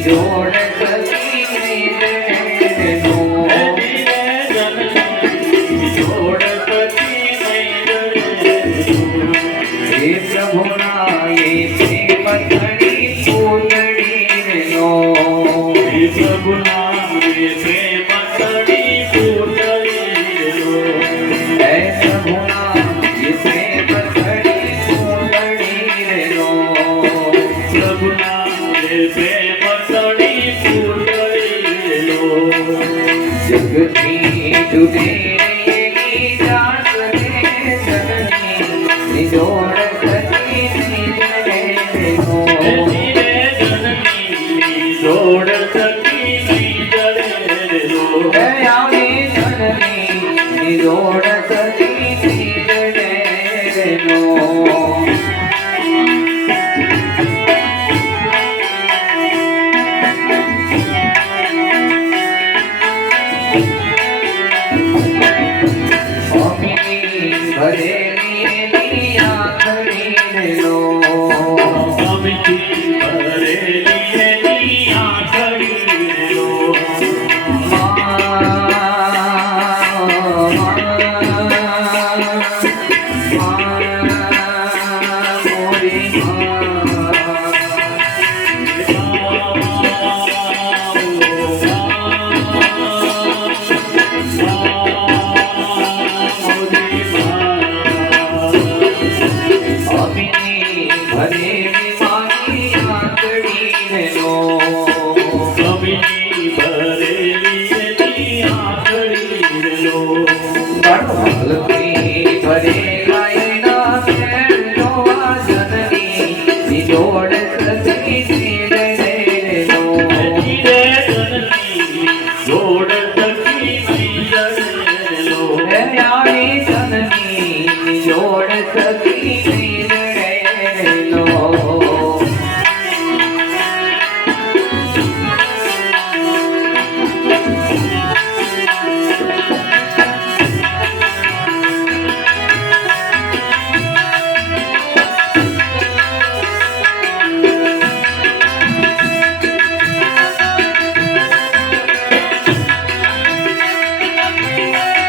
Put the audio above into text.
જોડ સખી જોડ હે પ્રભુના એ પ્રેમ ધણી પૂતળી નો હે પ્રભુના એ પ્રેમ ધણી પૂતળી નો હે પ્રભુના એ પ્રેમ ધણી પૂતળી નો પ્રભુના એ પ્રેમ ધણી પૂતળી નો જગતી જુદે જોડ સખી જોડ સખી દયાની જનની જોડ સખી નો ભરેલી આખરી લો અમિતી ભરેલી આખરી લો જોડ સખી